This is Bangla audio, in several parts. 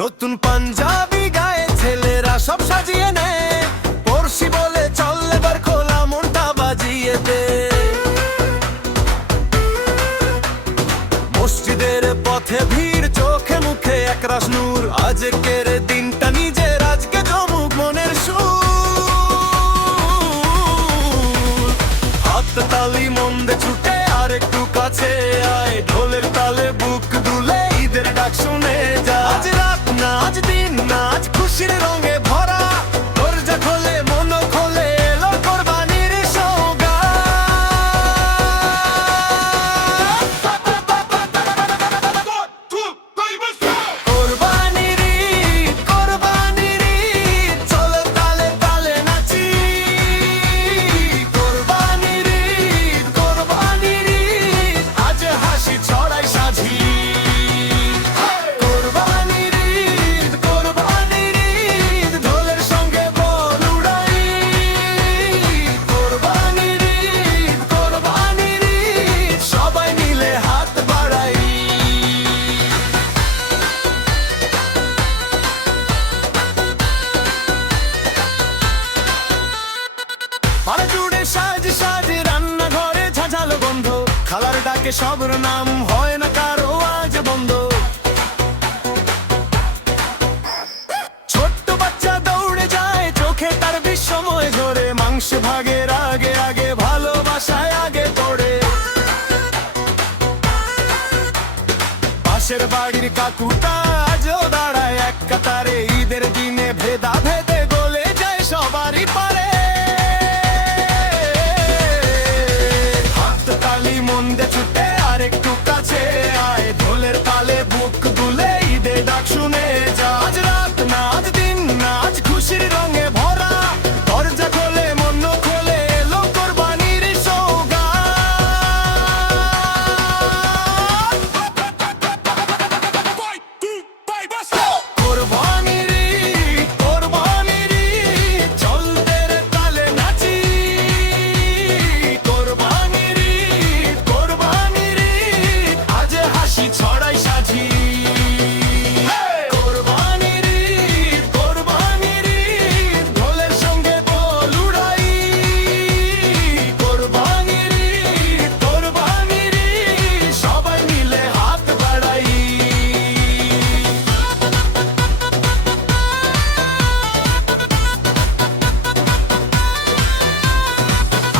নতুন পাঞ্জাবি গায়ে ছেলেরা সব সাজিয়ে নেয়, পড়শি বলে চল এবার খোলা মনটা বাজিয়ে দে। মসজিদের পথে ভিড়, চোখে মুখে একরাশ নূর, আজকের দিনটা নিজের আজকে জমুক মনের সুর। হাত তালি মন্দে ছুটে আর একটু কাছে আয়, ঢোলের তালে বুক দুলে ঈদের ডাক শুনে যা। আজ রাত না আজ দিন না আজ খুশির রঙে ভরা, দরজা খোলে মন খোলে এলো কোরবানির সওগাত। কোরবানির ঈদ কোরবানির ঈদ, চলো তালে তালে নাচি। কোরবানির ঈদ কোরবানির ঈদ, আজ হাসি ছড়াই সাজি। সাজ সাজ রান্নাঘরে ঝাঝালো গন্ধ, খালার ডাকে সবর নাম হয় না কারো আজ বন্ধ। ছোট্ট বাচ্চা দৌড়ে যায়, চোখে তার বিস্ময় ঝরে, মাংস ভাগের আগে আগে ভালোবাসায় আগে পড়ে। পাশের বাড়ির কাকুটা আজও দাঁড়ায় এক কাতারে, ঈদের দিনে ভেদা ভেদে গলে যায় সবারই পারে। মন্দে ছুটে আর একটু কাছে আয়, ঢোলের তালে বুক দুলে ঈদের ডাক শুনে যা। আজ রাত না আজ দিন না আজ খুশির রঙে ভরা, দরজা খোলে মন খোলে এলো কোরবানির সওগাত। কোরবানির ঈদ কোরবানির ঈদ, চল তেরে তালে নাচি। কোরবানির ঈদ কোরবানির ঈদ, আজ হাসি ছড়াই সাজি। কোরবানির ঈদ কোরবানির ঈদ, ঢোলের সঙ্গে বল উড়াই। কোরবানির ঈদ কোরবানির ঈদ, সবাই মিলে হাত বাড়াই।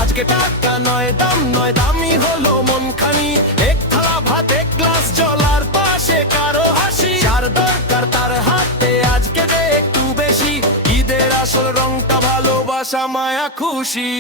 আজকে টাকা নয় দাম নয়, দামি হলো মনখানি, এক থালা ভাত এক গ্লাস জল আর পাশে কারো হাসি। যার দরকার তার হাতে আজকে দে একটু বেশি, ঈদের আসল রংটা ভালোবাসা মায়া খুশি।